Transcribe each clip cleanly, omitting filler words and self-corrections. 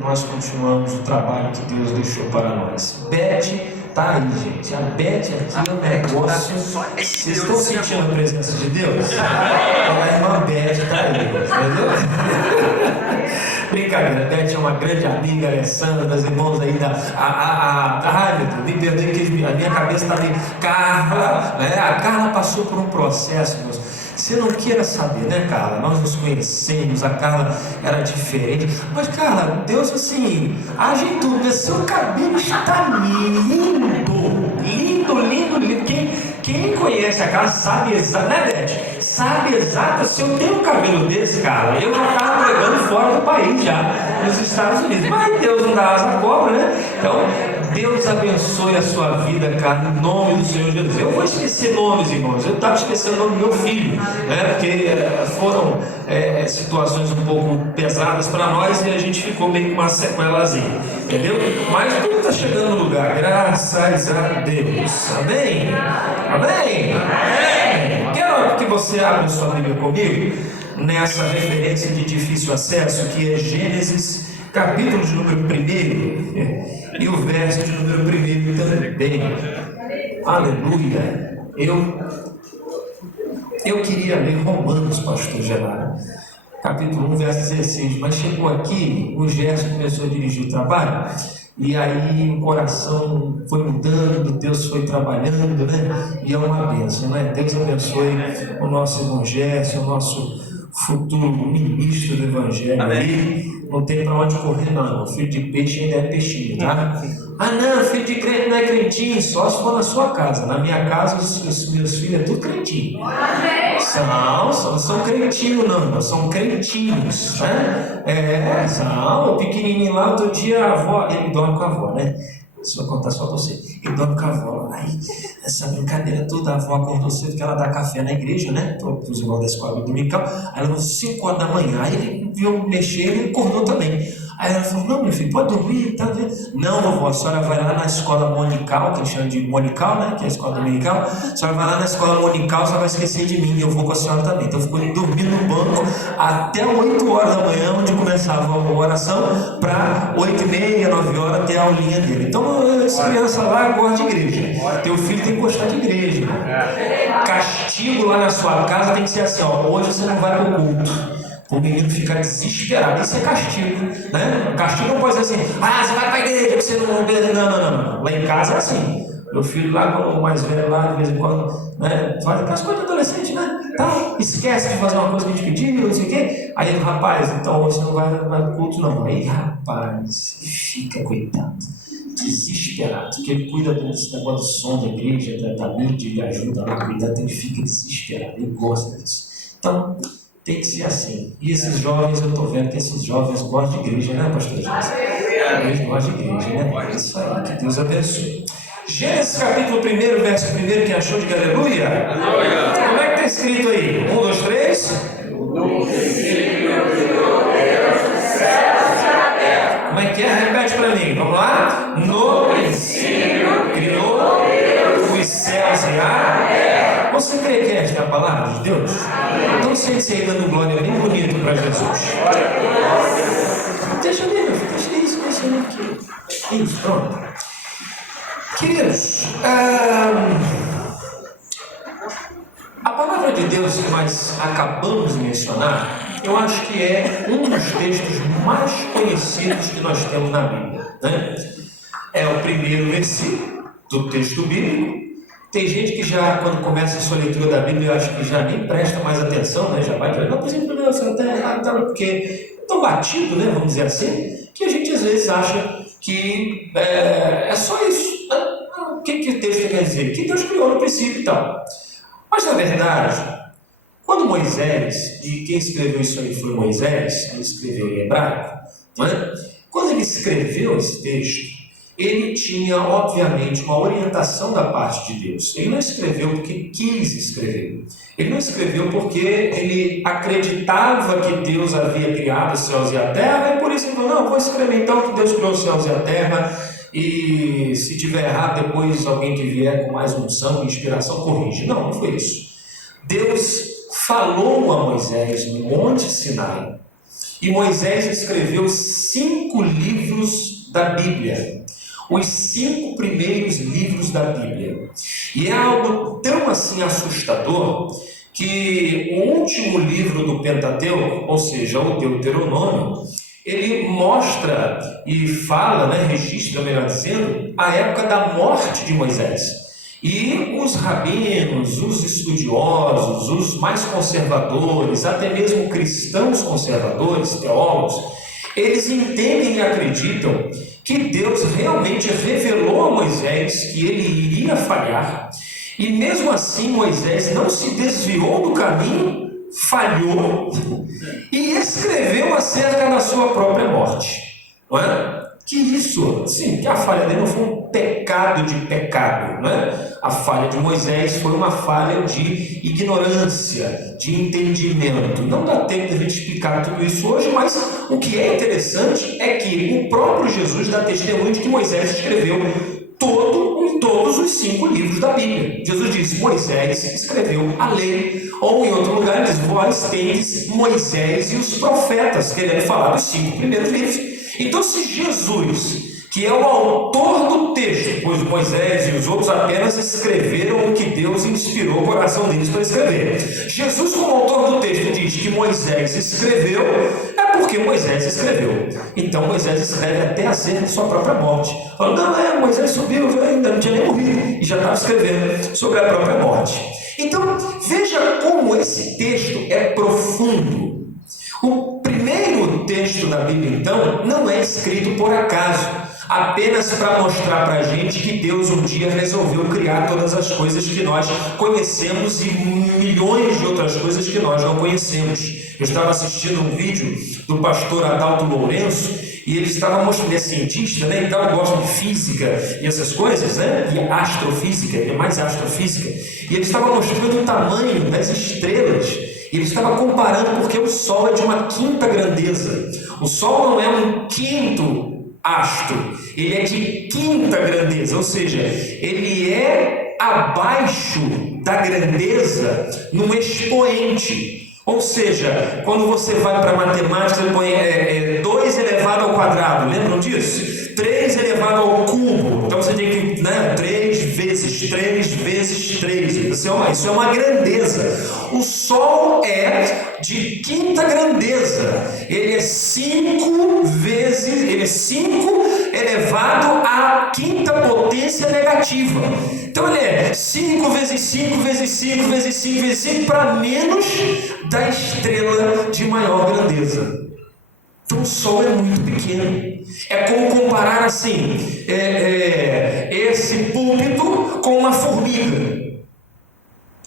Nós continuamos o trabalho que Deus deixou para nós. Beth está aí, gente. A Beth aqui é um negócio. Vocês estão sentindo a presença de Deus? A irmã Beth está aí, entendeu? Brincadeira, Beth é uma grande amiga, ela é santa, das irmãos aí da. Ai meu Deus, me perdoe que a minha cabeça está ali. Carla, né? A Carla passou por um processo, meus. Você não queira saber, né, Carla? Nós nos conhecemos, a Carla era diferente. Mas, Carla, Deus assim, ajeitou, né? Seu cabelo está lindo. Lindo, lindo, lindo. Quem conhece a Carla sabe exato, né, Beth? Sabe exato, se eu tenho um cabelo desse, Carla, eu já estava pregando fora do país, já, nos Estados Unidos. Mas Deus não dá asa à cobra, né? Então, Deus abençoe a sua vida, cara, em nome do Senhor Jesus. Eu vou esquecer nomes, irmãos. Eu estava esquecendo o nome do meu filho, né? Porque foram situações um pouco pesadas para nós e a gente ficou meio com uma sequelazinha, entendeu? Mas tudo está chegando no lugar, graças a Deus. Amém? Amém? Amém? Quero que você abra sua Bíblia comigo nessa referência de difícil acesso que é Gênesis, capítulo de número 1 e o verso de número 1 também. Aleluia. Eu queria ler Romanos, pastor Gerardo, capítulo 1, verso 16, mas chegou aqui, o Gerson começou a dirigir o trabalho, e aí o coração foi mudando, Deus foi trabalhando, né? E é uma bênção, né? Deus abençoe o nosso irmão Gerson, o nosso futuro ministro do Evangelho. Amém. Não tem para onde correr, não. Filho de peixe ainda é peixinho, tá? Ah, não, filho de crente não é crentinho, só se for na sua casa. Na minha casa, os meus filhos é tudo crentinho. Não são crentinhos, não, são crentinhos, né? São. O pequenininho lá, outro dia a avó, ele dorme com a avó, né? Se eu contar só pra você, ele dorme com a avó. Aí, essa brincadeira toda, a avó acordou cedo que ela dá café na igreja, né? Para os irmãos da escola dominical. Aí ela 5 horas da manhã, aí ele viu mexer, ele acordou também. Aí ela falou: não, meu filho, pode dormir, tá vendo? Não, vovó, a senhora vai lá na escola monical, que eles chamam de monical, né? Que é a escola dominical. A senhora vai lá na escola monical, você vai esquecer de mim e eu vou com a senhora também. Então ficou dormindo no banco até 8 horas da manhã, onde começava a oração, para 8h30, 9 horas ter a aulinha dele. Então, essa criança lá gosta de igreja. Teu filho tem que gostar de igreja. Castigo lá na sua casa tem que ser assim: ó, hoje você não vai para o culto. O menino fica desesperado. Isso é castigo, né? Castigo não pode ser assim: ah, você vai para a igreja, que você não... Não. Lá em casa é assim. Meu filho lá, quando o mais velho lá, de vez em quando, né? Faz aquelas coisas de adolescente, né? Tá? Esquece de fazer uma coisa que a gente pediu, não sei o quê. Aí, rapaz, então hoje você não vai para o culto, não. Aí, rapaz, fica, coitado, desesperado, porque ele cuida desse negócio do som da igreja, da mídia, ele ajuda lá a cuidar, então ele fica desesperado, ele gosta disso. Então, tem que ser assim. E esses jovens, eu estou vendo que esses jovens gostam de igreja, né, pastor Jesus? Eles gostam de igreja, né? É isso aí, que Deus abençoe. Gênesis capítulo 1, verso 1, quem achou de aleluia? Aleluia. Como é que está escrito aí? 1, 2, 3. No princípio criou Deus os céus e a terra. Como é que é? Repete para mim, vamos lá? No princípio criou Deus os céus e a terra. Você crê que esta é a palavra de Deus? Então sente-se aí dando glória bem bonito para Jesus. Deixa eu ver, deixa eu ver aqui. Isso, pronto. Queridos, a palavra de Deus que nós acabamos de mencionar, eu acho que é um dos textos mais conhecidos que nós temos na Bíblia, né? É o primeiro versículo do texto bíblico. Tem gente que já, quando começa a sua leitura da Bíblia, eu acho que já nem presta mais atenção, né? Já vai para por exemplo, não, você está errado, porque é tão batido, né? Vamos dizer assim, que a gente às vezes acha que é só isso, né? O que o texto quer dizer? Que Deus criou no princípio e tal. Mas na verdade, quando Moisés, e quem escreveu isso aí foi Moisés, ele escreveu em hebraico, né? Quando ele escreveu esse texto, ele tinha, obviamente, uma orientação da parte de Deus. Ele não escreveu porque quis escrever. Ele não escreveu porque ele acreditava que Deus havia criado os céus e a terra, e por isso ele falou: não, vou escrever então que Deus criou os céus e a terra, e se tiver errado, depois alguém que vier com mais unção e inspiração corrige. Não, não foi isso. Deus falou a Moisés no Monte Sinai, e Moisés escreveu 5 livros livros da Bíblia. Os 5 primeiros livros da Bíblia. E é algo tão assim assustador que o último livro do Pentateuco, ou seja, o Deuteronômio, ele mostra e fala, registra, melhor dizendo, a época da morte de Moisés. E os rabinos, os estudiosos, os mais conservadores, até mesmo cristãos conservadores, teólogos, eles entendem e acreditam que Deus realmente revelou a Moisés que ele iria falhar, e mesmo assim Moisés não se desviou do caminho, falhou e escreveu acerca da sua própria morte. Não é? Que isso? Sim, que a falha dele não foi um pecado de pecado, não é? A falha de Moisés foi uma falha de ignorância, de entendimento. Não dá tempo de a gente explicar tudo isso hoje, mas o que é interessante é que o próprio Jesus dá testemunho de que Moisés escreveu todos os 5 livros da Bíblia. Jesus diz: Moisés escreveu a lei. Ou em outro lugar diz: vós tendes Moisés e os profetas, querendo falar dos 5 primeiros livros. Então, se Jesus, que é o autor do texto, pois Moisés e os outros apenas escreveram o que Deus inspirou o coração deles para escrever, Jesus, como autor do texto, diz que Moisés escreveu, é porque Moisés escreveu. Então Moisés escreve até acerca de sua própria morte. Falando: não, Moisés subiu, ainda não tinha nem morrido, e já estava escrevendo sobre a própria morte. Então, veja como esse texto é profundo. O primeiro texto da Bíblia, então, não é escrito por acaso, apenas para mostrar para a gente que Deus um dia resolveu criar todas as coisas que nós conhecemos e milhões de outras coisas que nós não conhecemos. Eu estava assistindo um vídeo do pastor Adalto Lourenço, e ele estava mostrando, ele é cientista, então ele gosta de física e essas coisas, e astrofísica, ele é mais astrofísica, e ele estava mostrando o tamanho das estrelas. Ele estava comparando porque o Sol é de uma quinta grandeza. O Sol não é um quinto astro, ele é de quinta grandeza, ou seja, ele é abaixo da grandeza num expoente. Ou seja, quando você vai para a matemática, você põe 2 elevado ao quadrado, lembram disso? 3 elevado ao cubo. Então você tem que, 3 vezes 3. Isso é uma grandeza. O Sol é de quinta grandeza. Ele é 5 elevado à quinta potência negativa. Então ele é 5 vezes 5 vezes 5 vezes 5 vezes 5 para menos da estrela de maior grandeza. Então o Sol é muito pequeno. É como comparar assim, esse púlpito com uma formiga.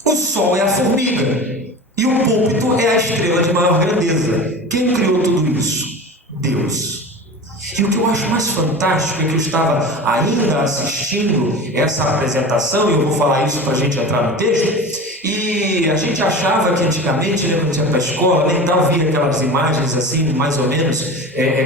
O Sol é a formiga e o púlpito é a estrela de maior grandeza. Quem criou tudo isso? Deus. E o que eu acho mais fantástico é que eu estava ainda assistindo essa apresentação, e eu vou falar isso para a gente entrar no texto, e a gente achava que antigamente, quando ia para a escola, então via aquelas imagens assim, mais ou menos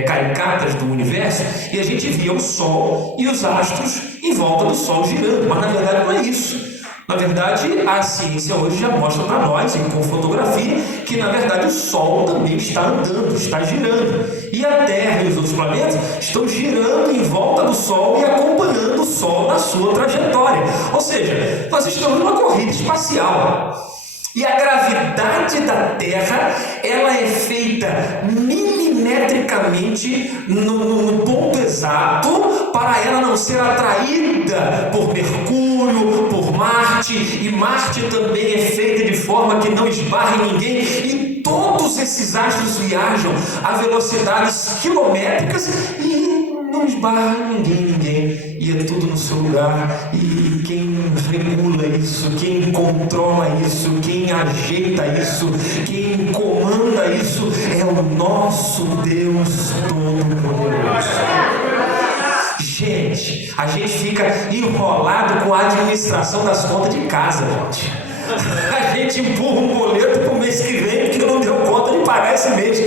caricatas do universo, e a gente via o Sol e os astros em volta do Sol girando, mas na verdade não é isso. Na verdade, a ciência hoje já mostra para nós, com fotografia, que na verdade o Sol também está andando, está girando. E a Terra e os outros planetas estão girando em volta do Sol e acompanhando o Sol na sua trajetória. Ou seja, nós estamos numa corrida espacial. E a gravidade da Terra, ela é feita milimetricamente no ponto exato para ela não ser atraída por Mercúrio, por Marte, e Marte também é feita de forma que não esbarre ninguém, e todos esses astros viajam a velocidades quilométricas e não esbarra ninguém, e é tudo no seu lugar. E quem regula isso, quem controla isso, quem ajeita isso, quem comanda isso é o nosso Deus Todo-Poderoso. Gente, a gente fica enrolado com a administração das contas de casa, gente. A gente empurra um boleto para o mês que vem porque não deu conta de pagar esse mês.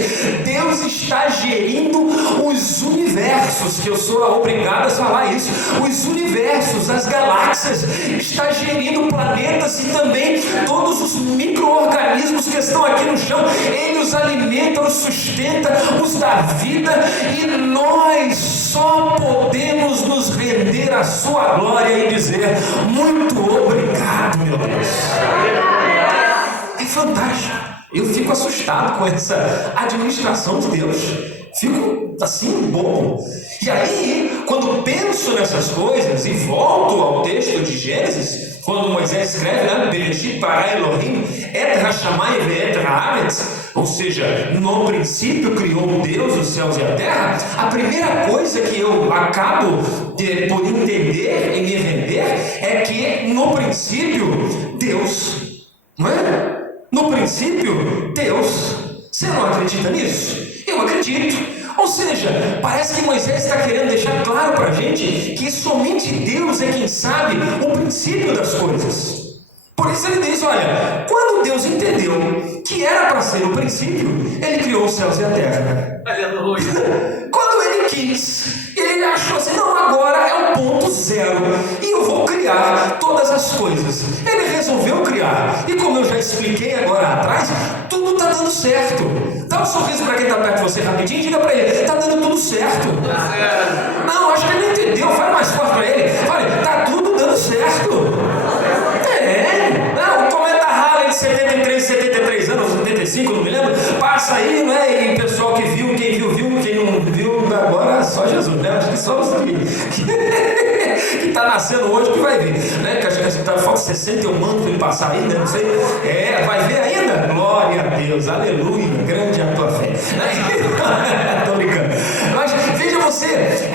Deus está gerindo os universos, que eu sou obrigado a falar isso, os universos, as galáxias, está gerindo planetas e também todos os micro-organismos que estão aqui no chão. Ele os alimenta, os sustenta, os dá vida, e nós só podemos nos render à sua glória e dizer: muito obrigado, meu Deus. É fantástico. Eu fico assustado com essa administração de Deus. Fico assim, bobo. E aí, quando penso nessas coisas e volto ao texto de Gênesis, quando Moisés escreve, né, Bereshit bara Elohim et hashamayim ve'et haaretz, ou seja, no princípio criou Deus os céus e a terra, a primeira coisa que eu acabo por entender e me render é que no princípio Deus, não é? No princípio Deus. Você não acredita nisso? Eu acredito. Ou seja, parece que Moisés está querendo deixar claro para a gente que somente Deus é quem sabe o princípio das coisas. Por isso ele diz: olha, quando Deus entendeu que era para ser o princípio, ele criou os céus e a terra. Aleluia. Quando ele quis, ele achou assim: não, agora é o ponto zero e eu vou criar todas as coisas. Ele resolveu criar, e como eu já expliquei agora atrás, tudo está dando certo. Dá um sorriso para quem está perto de você rapidinho e diga para ele: está dando tudo certo. Não, acho que ele não entendeu. Fale mais forte para ele. Fale: está tudo dando certo. Não, o cometa Halley de 73 anos, 75, não me lembro, passa aí, né? E o pessoal que viu, quem viu, quem não viu, agora só Jesus, né? Acho que só os que está nascendo hoje que vai ver, né? Que acho que falta 61 anos para ele passar ainda, não sei. Vai ver ainda? Glória a Deus, aleluia, grande é a tua fé. Estou brincando. Mas veja você,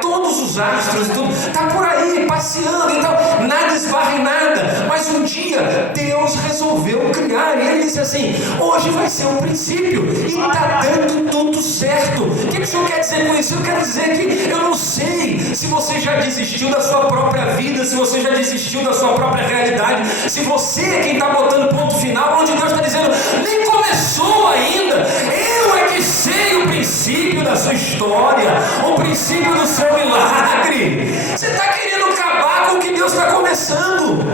todos os astros, tudo, está por aí, passeando e tal, nada esbarra em nada, mas um dia Deus resolveu criar, e ele disse assim: hoje vai ser o princípio, e está dando tudo certo. O que o senhor quer dizer com isso? Eu quero dizer que eu não sei se você já desistiu da sua própria vida, se você já desistiu da sua própria realidade, se você é quem está botando ponto final, onde Deus está dizendo: nem começou ainda, eu é que sei o princípio da sua história, o princípio do seu milagre. Você está querendo acabar com o que Deus está começando.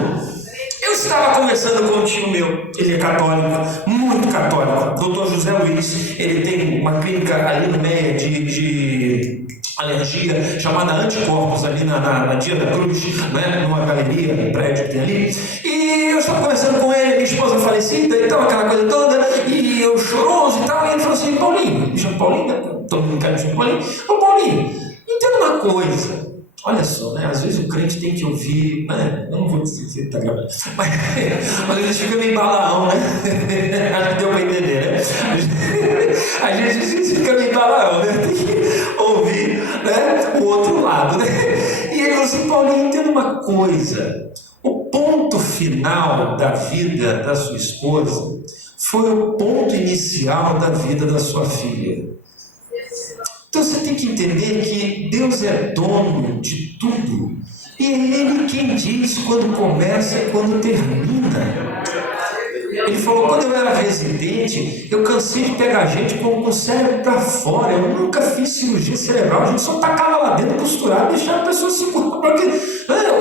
Eu estava conversando com um tio meu, ele é católico, muito católico, Dr. José Luiz. Ele tem uma clínica ali no meio de alergia, chamada Anticorpos, ali na Dia da Cruz, né, numa galeria, um prédio que tem ali. E eu estava conversando com ele, minha esposa falecida e tal, aquela coisa toda, e eu choroso e tal, e ele falou assim: Paulinho, me chama Paulinho, né? Todo mundo quer me chamar Paulinho. Ô Paulinho, entenda uma coisa. Olha só, né? Às vezes o crente tem que ouvir, né? Eu não vou dizer que está gravando, mas ele fica meio balaão, né? Acho que deu para entender, né? Às vezes fica meio balaão, né? Tem que ouvir, né, o outro lado, né? E ele falou assim: Paulinho, entenda uma coisa. O ponto final da vida da sua esposa foi o ponto inicial da vida da sua filha. Então você tem que entender que Deus é dono de tudo. E é Ele quem diz quando começa e quando termina. Ele falou: quando eu era residente, eu cansei de pegar gente com o cérebro para fora. Eu nunca fiz cirurgia cerebral. A gente só tacava lá dentro, costurava e deixava a pessoa se curar.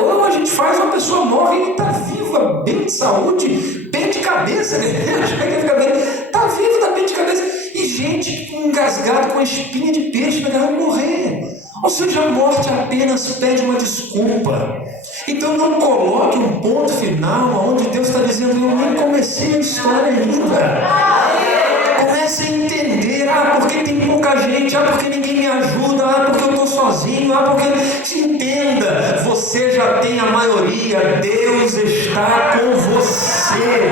Ou a gente faz, uma pessoa morre e está viva, bem de saúde, bem de cabeça. Está viva, está bem de cabeça. E gente engasgado com espinha de peixe, vai morrer. Ou seja, a morte apenas pede uma desculpa. Então não coloque um ponto final onde Deus está dizendo: eu nem comecei a história ainda. Comece a entender: porque tem pouca gente, porque ninguém me ajuda, porque eu estou sozinho, porque... Se entenda, você já tem a maioria, Deus está com você.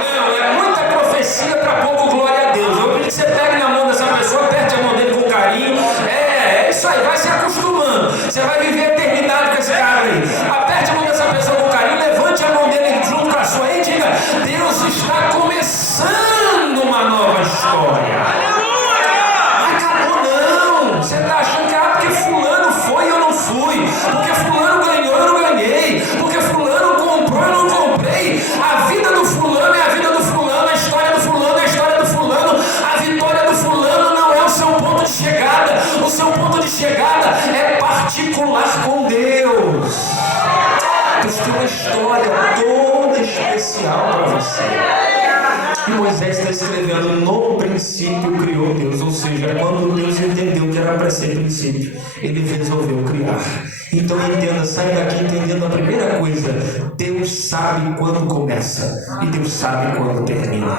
Não, é muita profecia para pouco glória a Deus. Eu pedi que você pegue na mão dessa pessoa, aperte a mão dele com carinho. É isso aí, vai se acostumando. Você vai viver a eternidade com esse cara aí. Aperte a mão dessa pessoa com carinho, levante a mão dele junto com a sua aí e diga: Deus está começando uma nova história. Não acabou não. Você está achando que porque fulano foi e eu não fui, porque fulano ganhou eu não ganhei, porque fulano comprou eu não comprei. A vida do fulano é a vida do fulano, a história do fulano é a história do fulano, a vitória do fulano não é o seu ponto de chegada. O seu ponto de chegada é particular com Deus. Deus tem uma história toda especial para você. E Moisés está escrevendo: no princípio criou Deus, ou seja, quando Deus entendeu que era para ser princípio, ele resolveu criar. Então entenda, sai daqui entendendo a primeira coisa: Deus sabe quando começa e Deus sabe quando termina.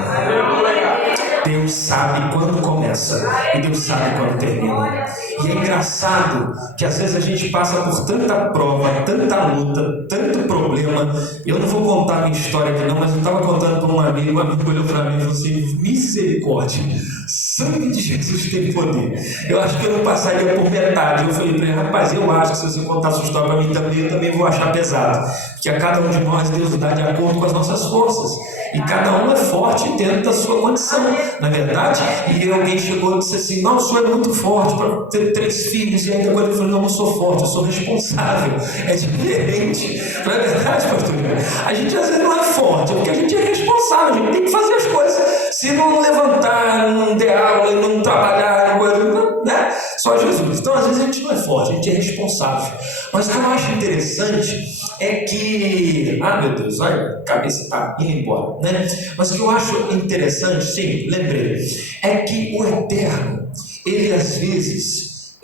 Deus sabe quando começa e Deus sabe quando termina. E é engraçado que às vezes a gente passa por tanta prova, tanta luta, tanto problema. Eu não vou contar a minha história aqui não, mas eu estava contando para um amigo, o amigo olhou para mim e falou assim: misericórdia, sangue de Jesus tem poder. Eu acho que eu não passaria por metade. Eu falei para ele: rapaz, eu acho que se você contar a sua história para mim também, eu também vou achar pesado. Porque a cada um de nós Deus dá de acordo com as nossas forças. E cada um é forte dentro da sua condição, na verdade. E alguém chegou e disse assim: não, o senhor é muito forte para ter 3 filhos. E ainda quando ele falou: não, eu não sou forte, eu sou responsável. É diferente. Não é verdade, pastor? A gente às vezes não é forte, porque a gente é responsável, a gente tem que fazer as coisas. Se não levantar, não der aula, não trabalhar, não, né? Só Jesus. Então às vezes a gente não é forte, a gente é responsável. Mas o que eu acho interessante é que, meu Deus, olha, a cabeça está indo embora, né? Mas o que eu acho interessante, sim, lembrei, é que o eterno, ele às vezes,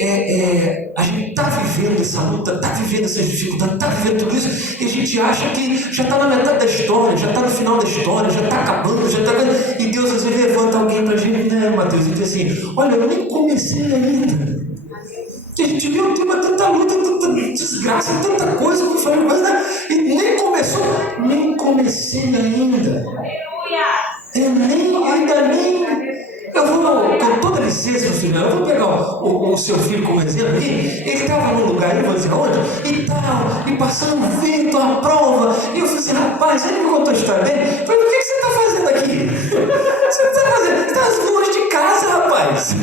a gente está vivendo essa luta, está vivendo essas dificuldades, está vivendo tudo isso, e a gente acha que já está na metade da história, já está no final da história, já está acabando, e Deus às vezes levanta alguém para a gente, né, Mateus, e diz assim: olha, eu nem comecei ainda. Que a gente viu, tem tanta luta, tanta desgraça, tanta coisa que eu falei, mas e nem começou, nem comecei ainda. Eu vou, com toda licença, filho, eu vou pegar o seu filho como exemplo aqui. Ele estava num lugar, eu vou dizer onde, e tal, e passando um vento, uma prova, e eu falei assim: rapaz, ele me contou a história dele. Eu falei: o que você está fazendo aqui? Você está fazendo? Você está longe de casa, rapaz.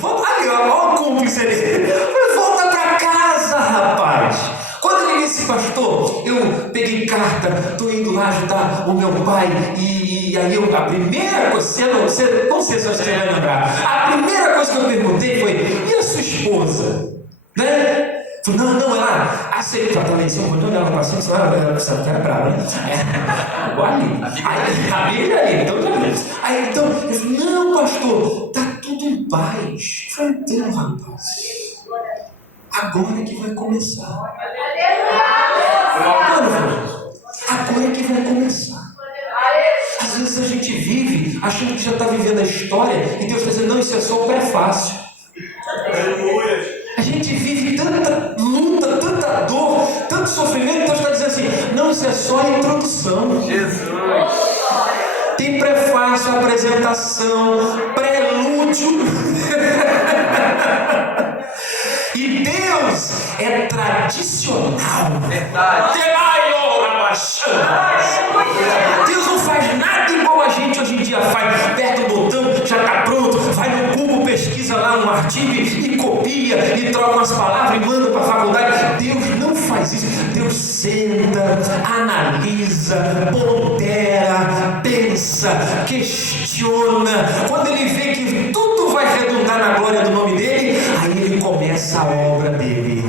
Volta ali, ó o cúmplice ali. Volta para casa, rapaz. Quando ele disse: pastor, eu peguei carta, estou indo lá ajudar o meu pai, e aí a primeira coisa, não sei se você vai lembrar, a primeira coisa que eu perguntei foi: e a sua esposa? Né? Falei: não, ela aceitou, ela estava em cima, quando ela passou, ela sabe que era brava, né? Olha ali, a Bíblia ali, então já viu. Aí então, eu falei: não, pastor, está tudo em paz. Eu falei: então, rapaz, agora que vai começar. Agora que vai começar. Às vezes a gente vive achando que já está vivendo a história, e Deus está dizendo: não, isso é só o prefácio. A gente vive tanta luta, tanta dor, tanto sofrimento, Deus está dizendo assim: não, isso é só a introdução. Jesus. Tem prefácio, apresentação, prelúdio. E Deus é tradicional. Verdade. Deus não faz nada igual a gente hoje em dia faz. Aperta o botão, já está pronto. Vai no Google, pesquisa lá um artigo e copia e troca umas palavras e manda para a faculdade. Deus não faz isso. Deus senta, analisa, pondera, pensa, questiona. Quando ele vê que tudo vai redundar na glória do nome dele, aí ele começa a obra dele.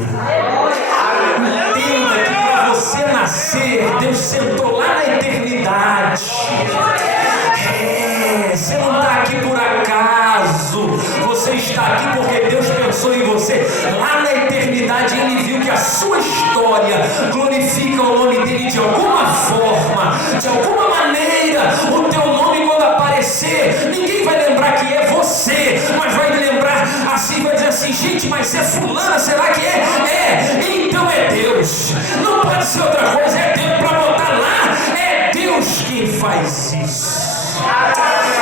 Entenda que para você nascer, Deus sentou lá na eternidade. Você não está aqui por acaso. Você está aqui porque Deus pensou em você. Lá na eternidade Ele viu que a sua história glorifica o nome dele de alguma forma, de alguma maneira. O teu nome, quando aparecer, ninguém vai lembrar que é você, mas vai lembrar assim, vai dizer assim: gente, mas é fulana, será que é? Então é Deus. Não pode ser outra coisa, é Deus. Para botar lá, é Deus quem faz isso.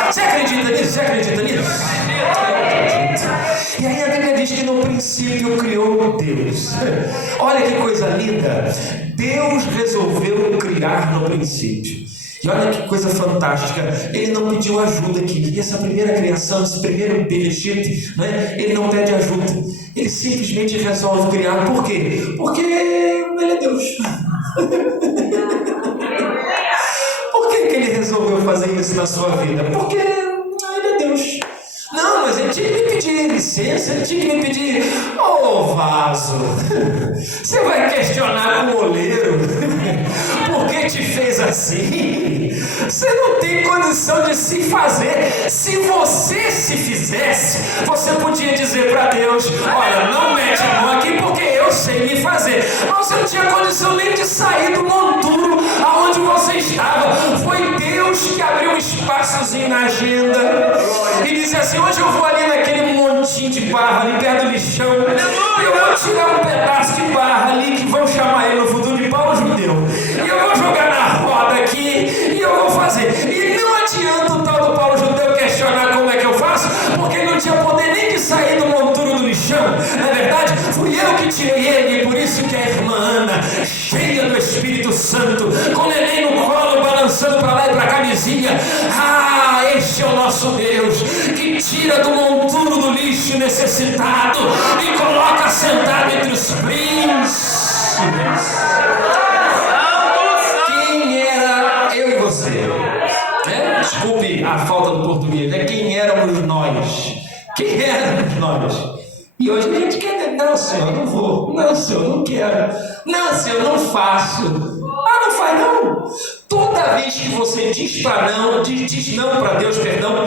Você acredita nisso? Você acredita nisso? E aí a Bíblia diz que no princípio criou Deus. Olha que coisa linda. Deus resolveu criar no princípio. E olha que coisa fantástica. Ele não pediu ajuda aqui. E essa primeira criação, esse primeiro Bereshit, né? Ele não pede ajuda. Ele simplesmente resolve criar. Por quê? Porque Ele é Deus. Por que Ele resolveu fazer isso na sua vida? Porque Ele é Deus. Não, mas Ele tinha que me pedir. Ele licença, ele tinha que me pedir: ô vaso, você vai questionar o oleiro por que te fez assim? Você não tem condição de se fazer. Se você se fizesse, você podia dizer para Deus: olha, não mete a mão aqui porque eu sei me fazer. Mas você não tinha condição nem de sair do monturo aonde você estava. Foi Deus que abriu um espaçozinho na agenda e disse assim: hoje eu vou ali naquele montinho de barro ali perto do lixão, eu vou tirar um pedaço de barro ali que vão chamar ele no futuro de Paulo Judeu, e eu vou jogar na roda aqui e eu vou fazer. E não adianta o tal do Paulo Judeu questionar como é que eu faço, porque ele não tinha poder nem de sair do monturo do lixão. Na verdade, fui eu que tirei ele, e por isso que a irmã Ana, cheia do Espírito Santo, com o neném no colo, balançando para lá e para cá, dizia: ah, este é o nosso Deus, que tira do monturo do lixo necessitado e coloca sentado entre os príncipes. Quem era eu e você? Desculpe a falta do português, quem éramos nós? Quem éramos nós? E hoje a gente quer: não, Senhor, não vou. Não, Senhor, não quero. Não, Senhor, não faço. Ah, não faz não. Toda vez que você diz não para Deus, perdão,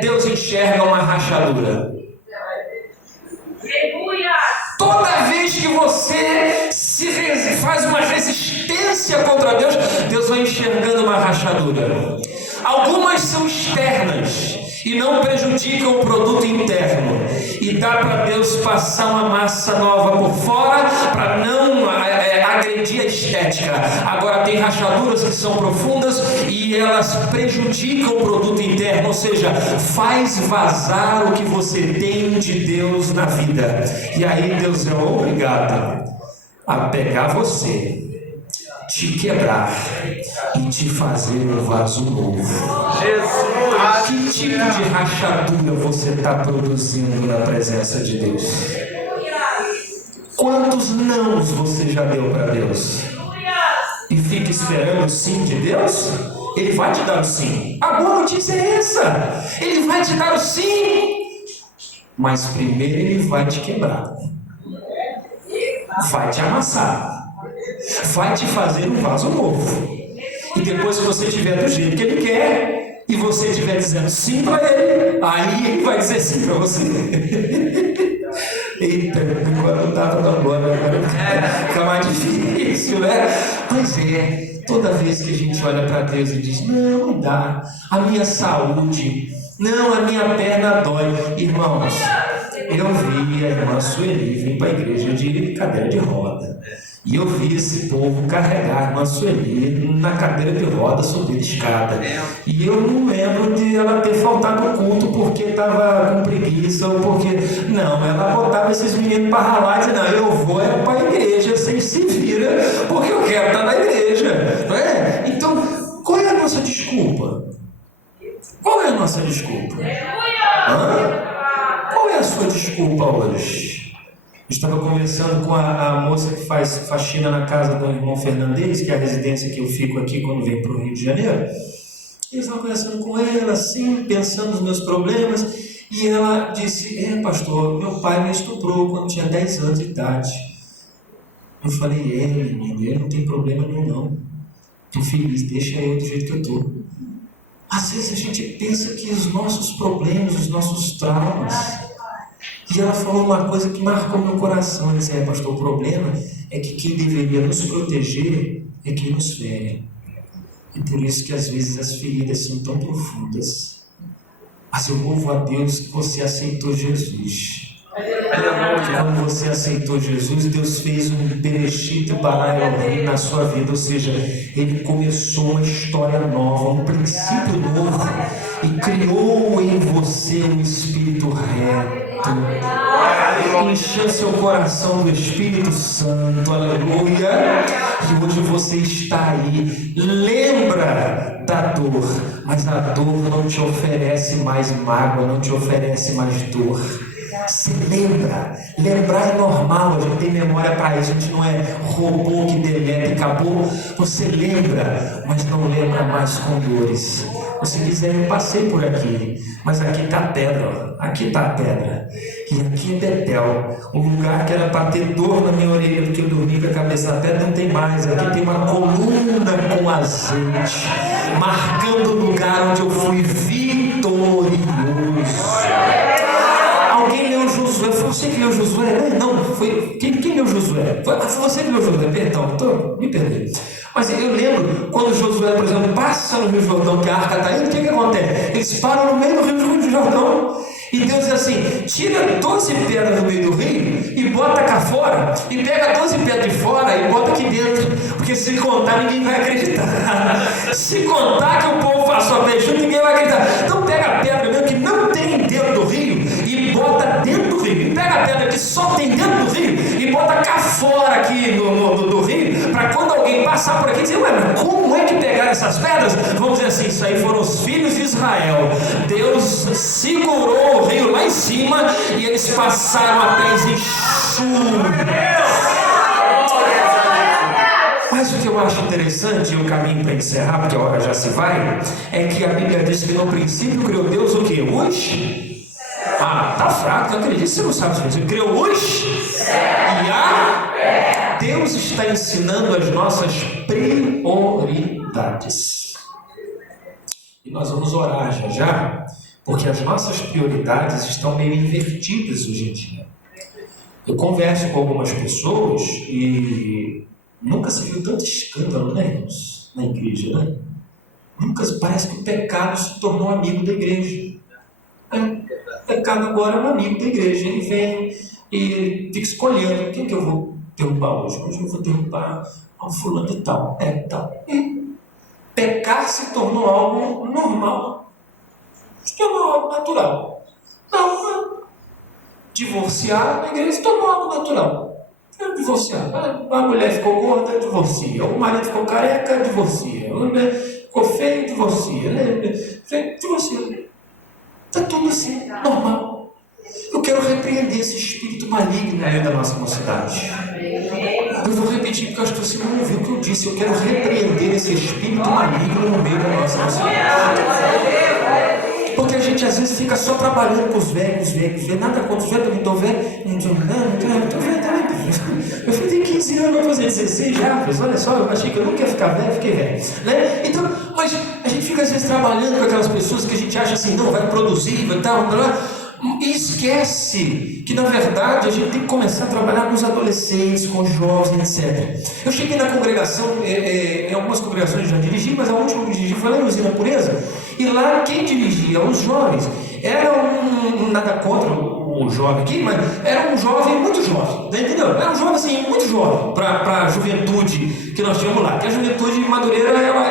Deus enxerga uma rachadura. Toda vez que você faz uma resistência contra Deus, Deus vai enxergando uma rachadura. Algumas são externas e não prejudicam o produto interno, e dá para Deus passar uma massa nova por fora para não agredir a estética. Agora tem rachaduras que são profundas e elas prejudicam o produto interno, ou seja, faz vazar o que você tem de Deus na vida, e aí Deus é obrigado a pegar você, te quebrar e te fazer um vaso novo. Jesus! Que tipo de rachadura você está produzindo na presença de Deus? Quantos nãos você já deu para Deus? E fica esperando o sim de Deus? Ele vai te dar o sim. A boa notícia é essa: Ele vai te dar o sim, mas primeiro Ele vai te quebrar, vai te amassar, vai te fazer um vaso novo. E depois que você estiver do jeito que Ele quer, e você estiver dizendo sim para Ele, aí Ele vai dizer sim para você. Eita, agora não dá para dar glória, agora fica mais difícil, né? Pois é, toda vez que a gente olha para Deus e diz: não dá, a minha saúde, não, a minha perna dói. Irmãos, eu vi a irmã Sueli vir para a igreja de cadeira de roda. E eu vi esse povo carregar a irmã Sueli na cadeira de roda, subir de escada. E eu não lembro de ela ter faltado o culto porque estava com preguiça ou porque... Não, ela botava esses meninos para ralar e dizia: não, eu vou para a igreja, vocês se viram, porque eu quero estar na igreja. Não é? Então, qual é a nossa desculpa? Qual é a nossa desculpa? Qual é a sua desculpa hoje? Estava conversando com a moça que faz faxina na casa do irmão Fernandes, que é a residência que eu fico aqui quando venho para o Rio de Janeiro. E eu estava conversando com ela, assim, pensando nos meus problemas, e ela disse: pastor, meu pai me estuprou quando tinha 10 anos de idade. Eu falei: menino, ele não tem problema nenhum não. Estou feliz, deixa eu do jeito que eu estou. Às vezes a gente pensa que os nossos problemas, os nossos traumas... E ela falou uma coisa que marcou meu coração. Ela disse: pastor, o problema é que quem deveria nos proteger é quem nos fere. E por isso que às vezes as feridas são tão profundas. Mas eu louvo a Deus que você aceitou Jesus. Quando você aceitou Jesus, Deus fez um Bereshit bara Elohim na sua vida, ou seja, Ele começou uma história nova, um princípio novo, e criou em você um espírito reto. Encheu seu coração do Espírito Santo, aleluia. E hoje você está aí, lembra da dor, mas a dor não te oferece mais mágoa, não te oferece mais dor. Você lembra. Lembrar é normal, a gente tem memória para isso, a gente não é robô que deleta e acabou. Você lembra, mas não lembra mais com dores. Se quiser, eu passei por aqui, mas aqui está a pedra, ó. Aqui está a pedra. E aqui é Betel, o lugar que era para ter dor na minha orelha, porque eu dormi com a cabeça na pedra, não tem mais. Aqui tem uma coluna com azeite, marcando o lugar onde eu fui vitorioso. Alguém leu Josué? Foi você que leu Josué? Não, foi. Quem leu Josué? Foi você que leu Josué, perdão, me perdi. Mas eu lembro quando Josué, por exemplo, passa no Rio Jordão, que a arca está indo, o que acontece? Eles param no meio do Rio Jordão e Deus diz assim: tira 12 pedras do meio do rio e bota cá fora, e pega 12 pedras de fora e bota aqui dentro, porque se contar ninguém vai acreditar. Se contar que o povo passou a pé junto, ninguém vai acreditar. Então pega a pedra mesmo que não tem dentro do rio e bota dentro do rio, e pega a pedra que só tem dentro do rio e bota cá fora aqui do rio, para quando alguém passar por aqui dizer: ué, mas como é que pegaram essas pedras? Vamos dizer assim: isso aí foram os filhos de Israel. Deus segurou o rio lá em cima e eles passaram a pés enxutos. Mas o que eu acho interessante, e o caminho para encerrar, porque a hora já se vai, é que a Bíblia diz que no princípio criou Deus o quê? Os? Tá fraco, não acredito, você não sabe o que você criou os? E Deus está ensinando as nossas prioridades. E nós vamos orar já, porque as nossas prioridades estão meio invertidas hoje em dia. Eu converso com algumas pessoas e nunca se viu tanto escândalo, né, irmãos? Na igreja, né? Nunca, parece que o pecado se tornou amigo da igreja. O pecado agora é um amigo da igreja. Ele vem e ele fica escolhendo: quem que eu vou derrubar hoje? Hoje eu vou derrubar um fulano de tal. Tal. E pecar se tornou algo normal. Se tornou algo natural. Não. Divorciar na igreja se tornou algo natural. Divorciar. A mulher ficou gorda, divorcia. O marido ficou careca, divorcia. A mulher ficou feio, divorcia. Divorcia. Está tudo assim, normal. Eu quero repreender esse espírito maligno no meio da nossa mocidade. Eu vou repetir porque eu acho que você não ouviu o que eu disse. Eu quero repreender esse espírito maligno no meio da nossa mocidade. Porque a gente às vezes fica só trabalhando com os velhos, nada contra os velhos, eu não estou velho, não estou velho também. Eu tenho 15 anos, vou fazer 16 já, mas olha só, eu achei que eu não ia ficar velho, fiquei velho. Né? Então, mas a gente fica às vezes trabalhando com aquelas pessoas que a gente acha assim: não, vai produzir, vai tal, e esquece que na verdade a gente tem que começar a trabalhar com os adolescentes, com os jovens, etc. Eu cheguei na congregação, em algumas congregações eu já dirigi, mas a última que eu dirigi foi lá em Usina Pureza, e lá quem dirigia os jovens era nada contra o jovem aqui, mas era um jovem muito jovem, entendeu? Era um jovem assim, muito jovem para a juventude que nós tínhamos lá, que a juventude madureira é uma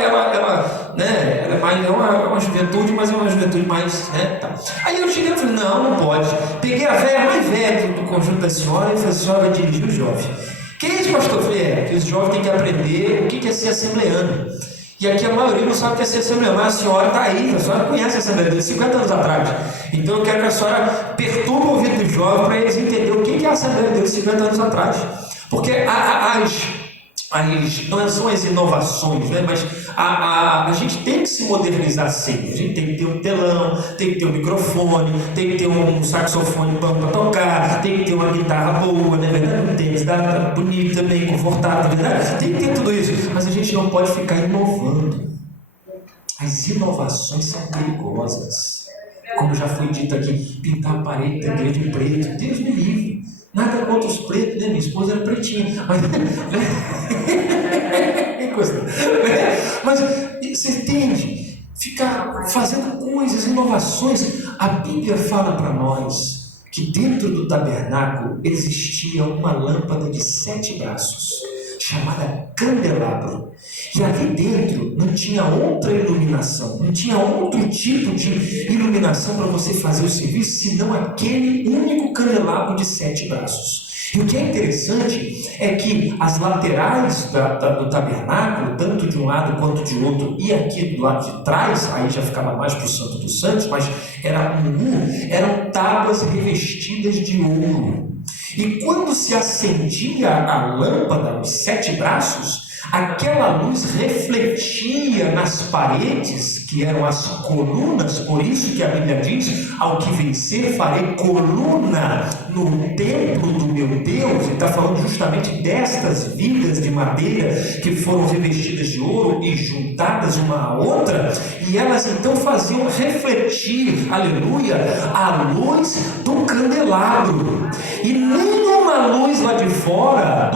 juventude, mas é uma juventude mais, né, tá. Aí eu cheguei e falei: não pode. Peguei a velha mais velha do conjunto da senhora e falei: a senhora vai dirigir os jovens. Que é isso, pastor? Eu falei: que os jovens têm que aprender o que é ser assembleano. E aqui a maioria não sabe o que é ser assembleano, mas a senhora está aí, a senhora conhece a Assembleia de Deus 50 anos atrás. Então eu quero que a senhora perturbe o ouvido dos jovens para eles entenderem o que é a Assembleia de Deus 50 anos atrás. Porque não são as inovações, né? Mas a gente tem que se modernizar sempre. A gente tem que ter um telão, tem que ter um microfone, tem que ter um saxofone bom para tocar, tem que ter uma guitarra boa, né? Um tênis bonito também, confortável, né? Tem que ter tudo isso. Mas a gente não pode ficar inovando. As inovações são perigosas. Como já foi dito aqui, pintar a parede da igreja de preto, Deus me livre. Nada contra os pretos, né? Minha esposa era pretinha. Mas você entende? Ficar fazendo coisas, inovações. A Bíblia fala para nós que dentro do tabernáculo existia uma lâmpada de 7 braços, chamada candelabro. E ali dentro não tinha outra iluminação, não tinha outro tipo de iluminação para você fazer o serviço, senão aquele único candelabro de 7 braços. E o que é interessante é que as laterais do tabernáculo, tanto de um lado quanto de outro, e aqui do lado de trás, aí já ficava mais para o Santo dos Santos, mas eram tábuas revestidas de ouro. E quando se acendia a lâmpada, os 7 braços, aquela luz refletia nas paredes, que eram as colunas. Por isso que a Bíblia diz: ao que vencer farei coluna no templo do meu Deus. Ele está falando justamente destas vigas de madeira que foram revestidas de ouro e juntadas uma à outra, e elas então faziam refletir, aleluia, a luz do candelabro. E nenhuma luz lá de fora